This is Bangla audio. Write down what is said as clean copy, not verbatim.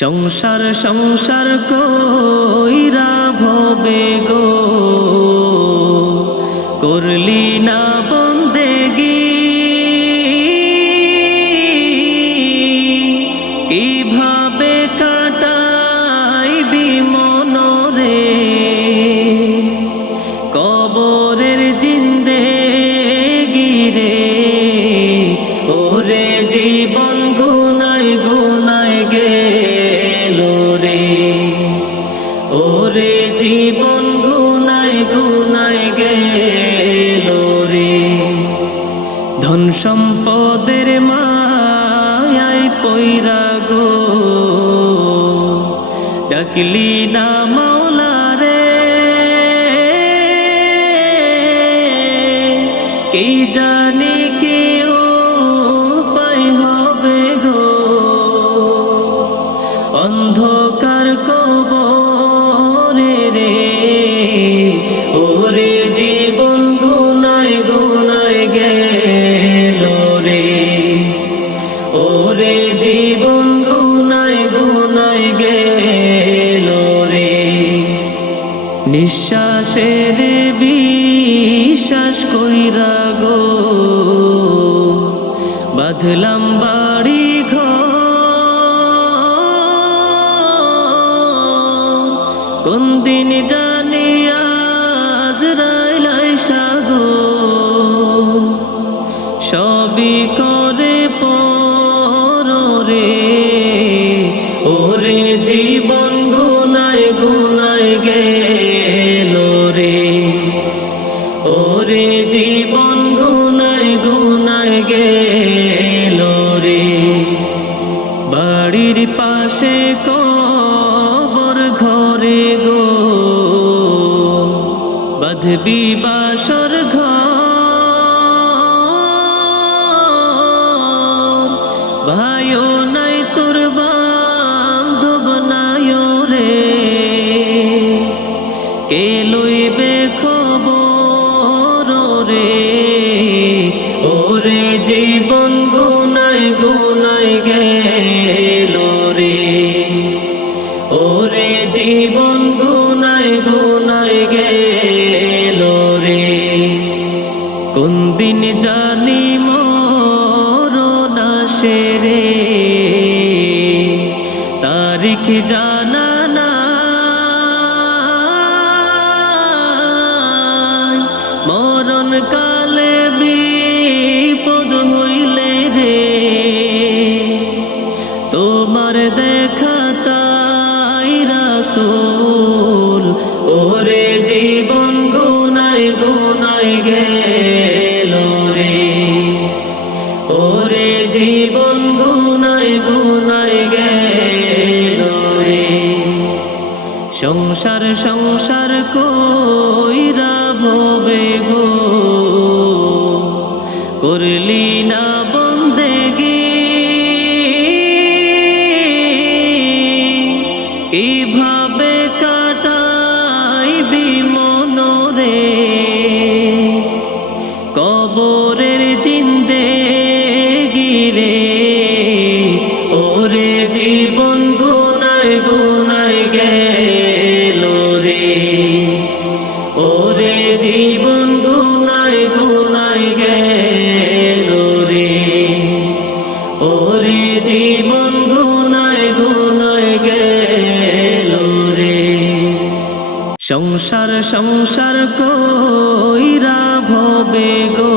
সংসার সংসার কইরা ভবে গো করলি না বন্দেগি, কিভাবে কাটাইবি মনরে কবরের জিন্দেগি রে। ওরে জীবন গুনায় গুনায় গেল রে, ওরে জীবন গুনায় গুনায় গেল রে। ধন সম্পদের মায়ায় পইরা গো ডাকলি না মাওলা রে, কি জানি কি উপায় হবে গো অন্ধকার কবরে রে। ওরে জীবন গুনায় গুনায় গেল রে, ওরে জীবন গুনায় গুনায় গেল রে। নিঃশ্বাসের বিশ্বাস কইরা গো বাঁধলাম বাড়ি ঘর, কোন দিন জানি আজরাইল আইসা গো সবই করে পরে। ওরে জীবন গুনায় গুনায় গেল রে, ওরে জীবন গুনায় গুনায় গেল রে। বাড়ির পাশে কবর ঘরে গো বাঁধবি বাসর ঘর, ভাইও নাই তোর বান্ধব নাই রে, কে লইবে খবর রে। ওরে জীবন গুনায় গুনায় গেল রে, ওরে জীবন গুনায় গুনায় গেল রে। কোন দিন জানি মরণ আসে রে, তারিখ জানা নাই, মরণ কালে বিপদ হইলে রে তোমার দেখা চাই রাসূল। ওরে জীবন গুনায় গুনায় গেল রে, ওরে জীবন গুনায় গুনায় গেল রে। সংসার সংসার কইরা ভবে গো করলি না বন্দেগি, কিভাবে কাটাইবি মনরে কবরের জিন্দেগি রে। ওরে জীবন গুনায় গুনায় গেল রে, ওরে জীবন গুনায় গুনায় গেল রে, ওরে জীবন গুনায় গুনায় গেল রে। সংসার সংসার কইরা ভবে গো